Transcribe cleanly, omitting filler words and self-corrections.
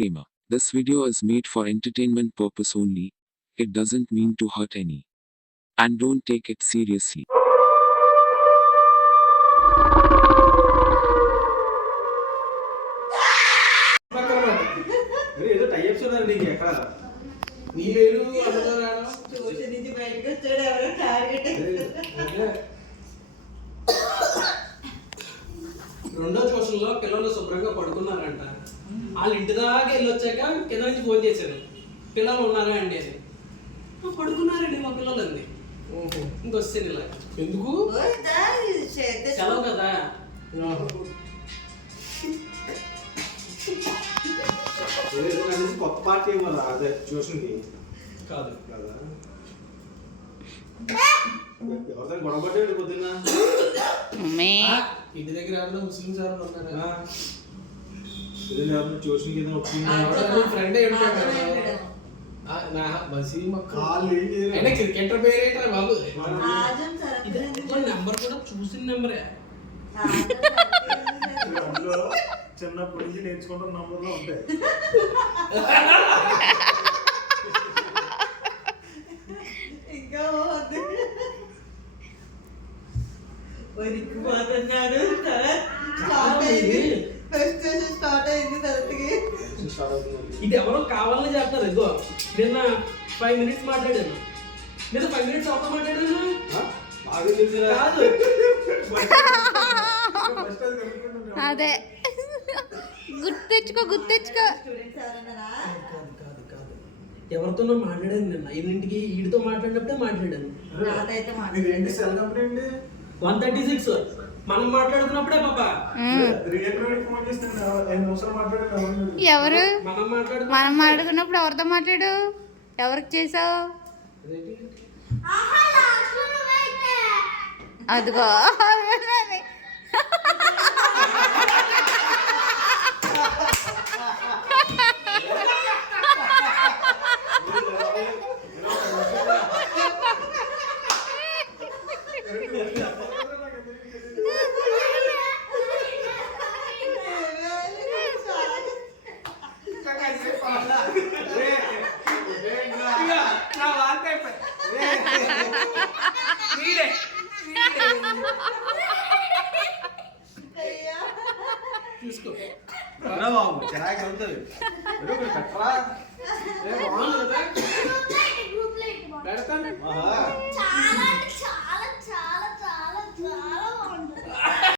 Disclaimer. This video is made for entertainment purpose only. It doesn't mean to hurt any. And don't take it seriously. రెండో ట్యూషన్లో పిల్లలు శుభ్రంగా పడుకున్నారంట. వాళ్ళు ఇంటి దాకా వెళ్ళొచ్చాక కింద నుంచి ఫోన్ చేశారు, పిల్లలు ఉన్నారా అండి అని. పడుకున్నారండి మా పిల్లలు అంది. ఇంకొస్తే ఇలా ఎందుకు సెలవు కదా. కొత్త పార్టీ ఇవ్వాలా అదే ట్యూషన్కి కాదు కదా. ఎవరితో గొడవపడ్డాడు పొద్దున్న ఇంటి దగ్గర ఎవరన్నా ముస్లిం సార్ ఉన్నారా? ట్యూషన్ కింద ఫ్రెండ్ క్రికెటర్ పేరేంటా బాబు? నెంబర్ కూడా చూసిన నెంబరే. చిన్నప్పటి నుంచి నేర్చుకుంటున్న నంబర్లో ఉంటాయి. ఇంకా వరికిపోతున్నాడు. స్టార్ట్ అయింది, ఫస్ట్ స్టార్ట్ అయింది తరగతికి. ఇది ఎవరో కావాలని చెప్తారు. ఇదిగో నిన్న 5 minutes మాట్లాడాను. నిన్న 5 minutes ఎవరితో మాట్లాడాను కాదు. అదే గుర్తెచ్చుకో ఎవరితోనో మాట్లాడాను నిన్న 8ంటికి. వీడితో మాట్లాడినప్పుడే మాట్లాడాను. 136 మనం మాట్లాడుతున్నప్పుడే పాపా. ఎవరు మనం మనం మాట్లాడుకున్నప్పుడు ఎవరితో మాట్లాడు? ఎవరికి చేసావు? అదిగో చూసుకో బాబు ಚೆನ್ನಾಗಿ ఉంటుంది. పెడతాను. చాలా